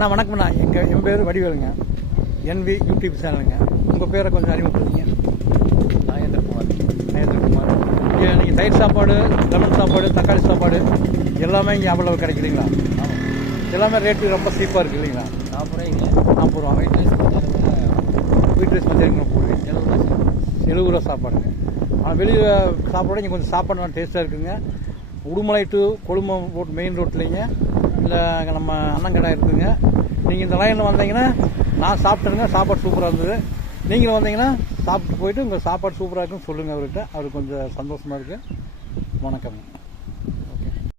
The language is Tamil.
அண்ணா வணக்கம்ண்ணா. என் பேர் வடிவேலுங்க. NV YouTube சேனலுங்க. உங்கள் பேரை கொஞ்சம் அறிமுகப்படுத்திங்க. நாகேந்திரகுமார். இங்கே நீங்கள் தயிர் சாப்பாடு, லெமன் சாப்பாடு, தக்காளி சாப்பாடு எல்லாமே இங்கே அவ்வளவு கிடைக்குதுங்களா? ஆமாம். எல்லாமே ரேட்டு ரொம்ப சீப்பாக இருக்குது இல்லைங்களா? 40 ரூபா. $40. வீட் ரைஸ் மத்தியானம் போடுவீங்க 70 ரூபா சாப்பாடுங்க. ஆனால் வெளியே சாப்பாடு இங்கே கொஞ்சம் சாப்பாடு நல்லா டேஸ்ட்டாக இருக்குதுங்க. உடுமலை டு கொழும்பம் ரோட் மெயின் ரோட்லேங்க இல்லை நம்ம அண்ணங்கடை இருக்குதுங்க. நீங்கள் இந்த லைனில் வந்தீங்கன்னா நான் சாப்பிட்டேங்க, சாப்பாடு சூப்பராக இருந்தது. நீங்களும் வந்தீங்கன்னா சாப்பிட்டு போயிட்டு உங்கள் சாப்பாடு சூப்பராக இருக்குன்னு சொல்லுங்கள் அவர்கிட்ட. அவருக்கு கொஞ்சம் சந்தோஷமாக இருக்குது. வணக்கங்க.